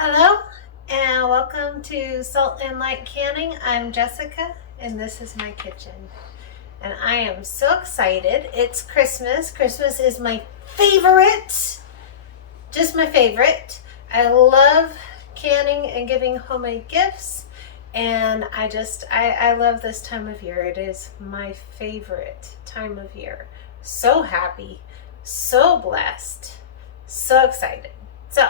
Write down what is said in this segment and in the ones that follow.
Hello and welcome to Salt and Light Canning. I'm Jessica and this is my kitchen. And I am so excited. It's Christmas. Christmas is my favorite. Just my favorite. I love canning and giving homemade gifts. And I love this time of year. It is my favorite time of year. So happy, so blessed, so excited. So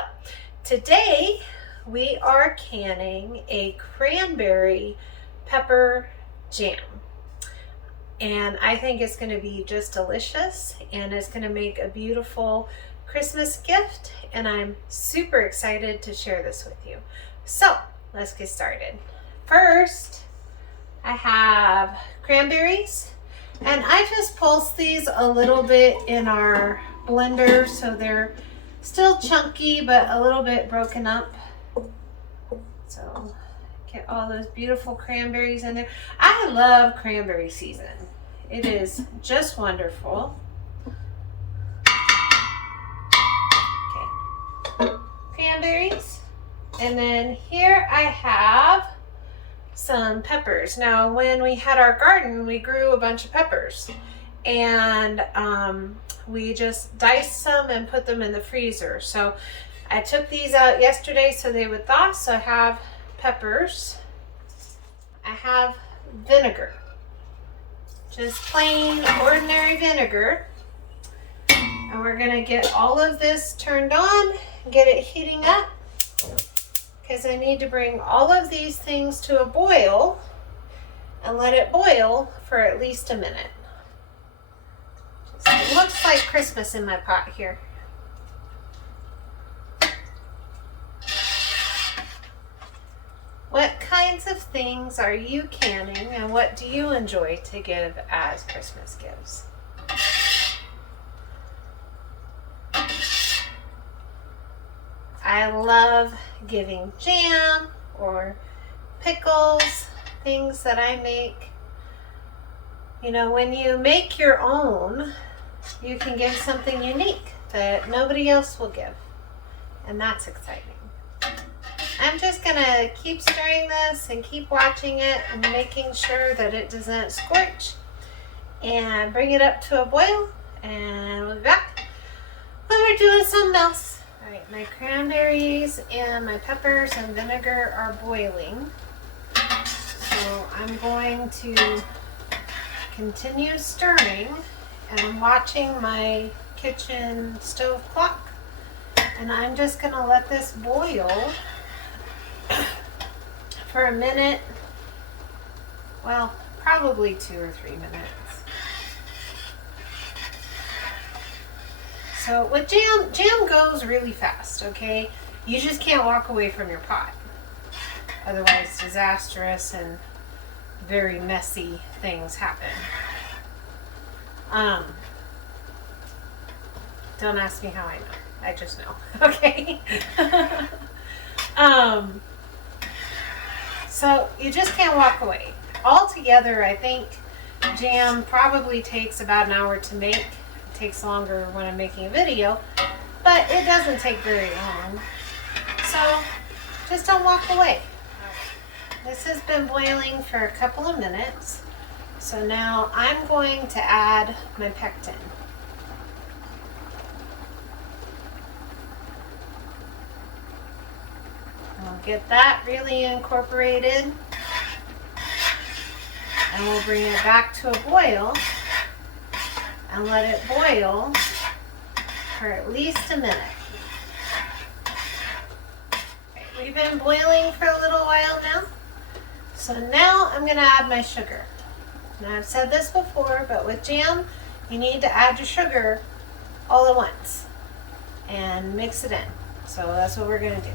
today we are canning a cranberry pepper jam. And I think it's going to be just delicious and it's going to make a beautiful Christmas gift. And I'm super excited to share this with you. So let's get started. First, I have cranberries. And I just pulsed these a little bit in our blender so they're still chunky but a little bit broken up. So get all those beautiful cranberries in there. I love cranberry season. It is just wonderful. Okay, cranberries. And then here I have some peppers. Now when we had our garden, we grew a bunch of peppers. And we just diced some and put them in the freezer. So I took these out yesterday so they would thaw. So I have peppers. I have vinegar. Just plain ordinary vinegar. And we're gonna get all of this turned on, get it heating up, because I need to bring all of these things to a boil and let it boil for at least a minute. It looks like Christmas in my pot here. What kinds of things are you canning and what do you enjoy to give as Christmas gifts? I love giving jam or pickles, things that I make. You know, when you make your own, you can give something unique that nobody else will give. And that's exciting. I'm just gonna keep stirring this and keep watching it and making sure that it doesn't scorch. And bring it up to a boil and we'll be back when we're doing something else. All right, my cranberries and my peppers and vinegar are boiling. So I'm going to continue stirring, and I'm watching my kitchen stove clock, and I'm just gonna let this boil for a minute, well, probably 2 or 3 minutes. So with jam goes really fast, okay? You just can't walk away from your pot. Otherwise, disastrous and very messy things happen. Don't ask me how I know. I just know. Okay. So you just can't walk away. Altogether, I think jam probably takes about an hour to make. It takes longer when I'm making a video, but it doesn't take very long. So just don't walk away. This has been boiling for a couple of minutes. So now I'm going to add my pectin. I'll get that really incorporated. And we'll bring it back to a boil and let it boil for at least a minute. Okay, we've been boiling for a little while now. So now I'm going to add my sugar. Now I've said this before, but with jam, you need to add your sugar all at once and mix it in. So that's what we're going to do.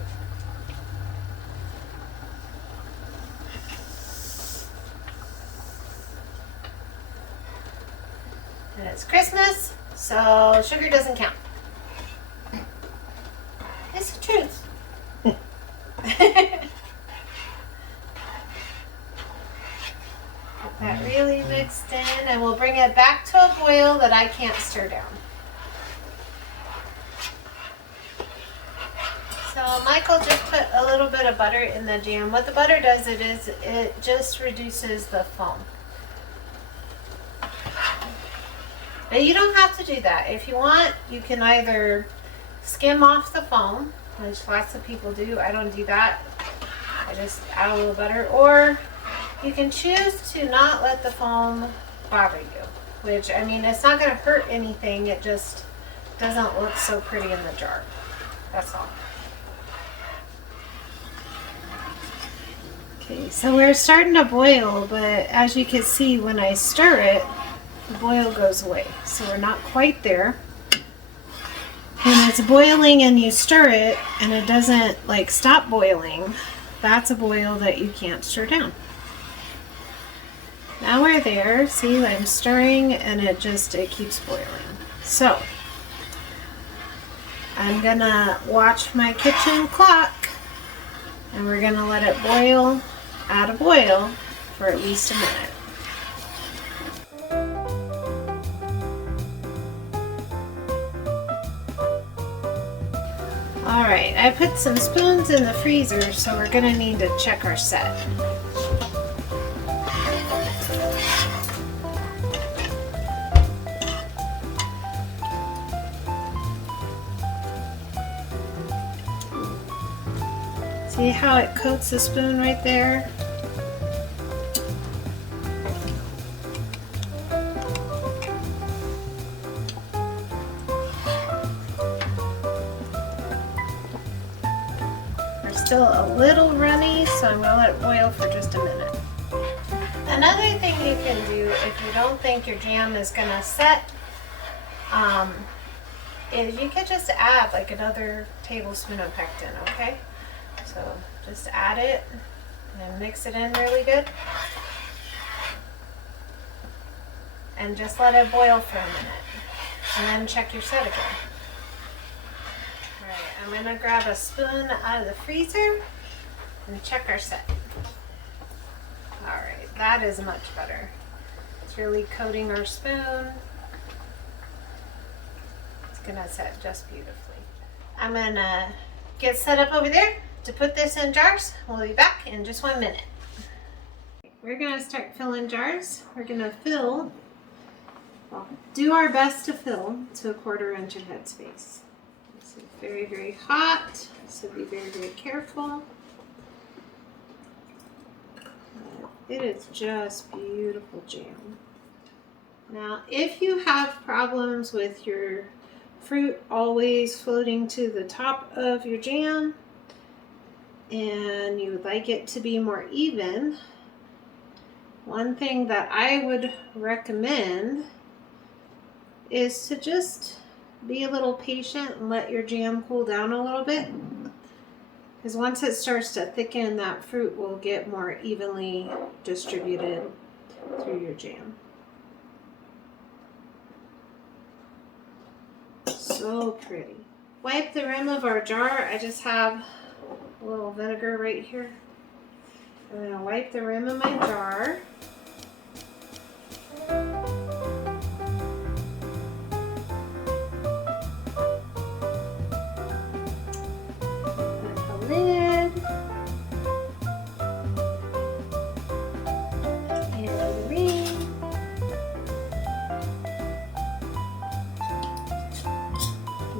And it's Christmas, so sugar doesn't count. It's the truth. Get that really mixed in, and we'll bring it back to a boil that I can't stir down. So Michael just put a little bit of butter in the jam. What the butter does it just reduces the foam. But you don't have to do that. If you want, you can either skim off the foam, which lots of people do. I don't do that. I just add a little butter. Or you can choose to not let the foam bother you, which, I mean, it's not going to hurt anything. It just doesn't look so pretty in the jar. That's all. Okay, so we're starting to boil, but as you can see, when I stir it, the boil goes away. So we're not quite there. When it's boiling and you stir it and it doesn't like stop boiling, that's a boil that you can't stir down. Now we're there. See, I'm stirring and it keeps boiling. So I'm gonna watch my kitchen clock and we're gonna let it boil at a boil for at least a minute. Alright, I put some spoons in the freezer, so we're gonna need to check our set. See how it coats the spoon right there? We're still a little runny, so I'm gonna let it boil for just a minute. Another thing you can do if you don't think your jam is gonna set, is you could just add like another tablespoon of pectin, okay? So just add it and mix it in really good. And just let it boil for a minute. And then check your set again. Alright, I'm going to grab a spoon out of the freezer and check our set. Alright, that is much better. It's really coating our spoon. It's going to set just beautifully. I'm going to get set up over there to put this in jars. We'll be back in just 1 minute. We're going to start filling jars. We're going to do our best to fill to a 1/4 inch of headspace. It's very, very hot, so be very, very careful. It is just beautiful jam. Now, if you have problems with your fruit always floating to the top of your jam, and you would like it to be more even, one thing that I would recommend is to just be a little patient and let your jam cool down a little bit, because once it starts to thicken, that fruit will get more evenly distributed through your jam. So pretty. Wipe the rim of our jar. I just have a little vinegar right here. I'm going to wipe the rim of my jar. Put the lid. And the ring.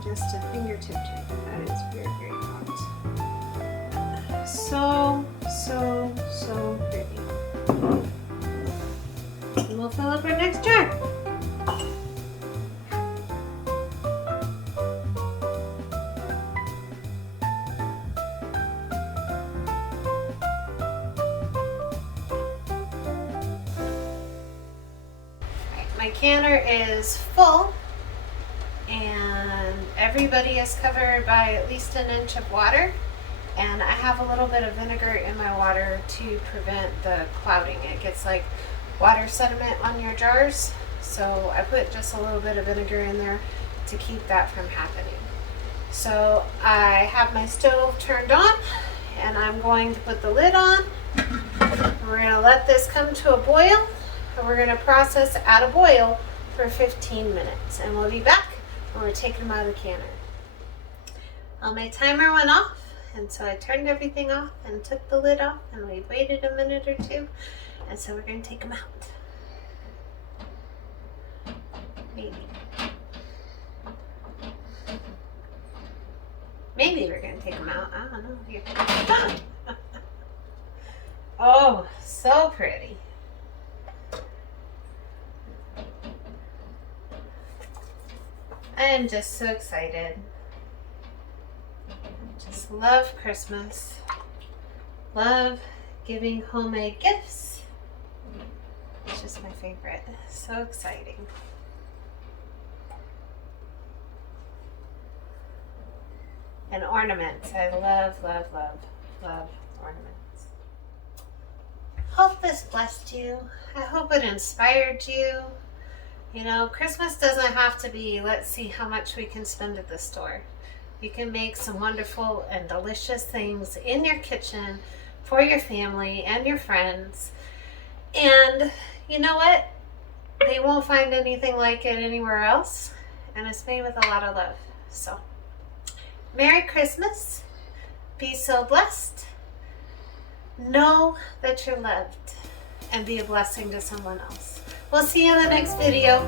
Just a fingertip check. That is very, very hot. So pretty. And we'll fill up our next jar. My canner is full, and everybody is covered by at least 1 inch of water. And I have a little bit of vinegar in my water to prevent the clouding. It gets like water sediment on your jars, so I put just a little bit of vinegar in there to keep that from happening. So I have my stove turned on, and I'm going to put the lid on. We're going to let this come to a boil, and we're going to process at a boil for 15 minutes. And we'll be back when we're taking them out of the canner. Well, my timer went off. And so I turned everything off and took the lid off, and we waited a minute or two. And so we're going to take them out. Maybe. Maybe we're going to take them out. I don't know. Here. Oh, so pretty. I am just so excited. Just love Christmas. Love giving homemade gifts. It's just my favorite. So exciting. And ornaments. I love, love, love, love ornaments. Hope this blessed you. I hope it inspired you. You know, Christmas doesn't have to be, let's see how much we can spend at the store. You can make some wonderful and delicious things in your kitchen for your family and your friends. And you know what? They won't find anything like it anywhere else. And it's made with a lot of love. So, Merry Christmas. Be so blessed. Know that you're loved and be a blessing to someone else. We'll see you in the next video.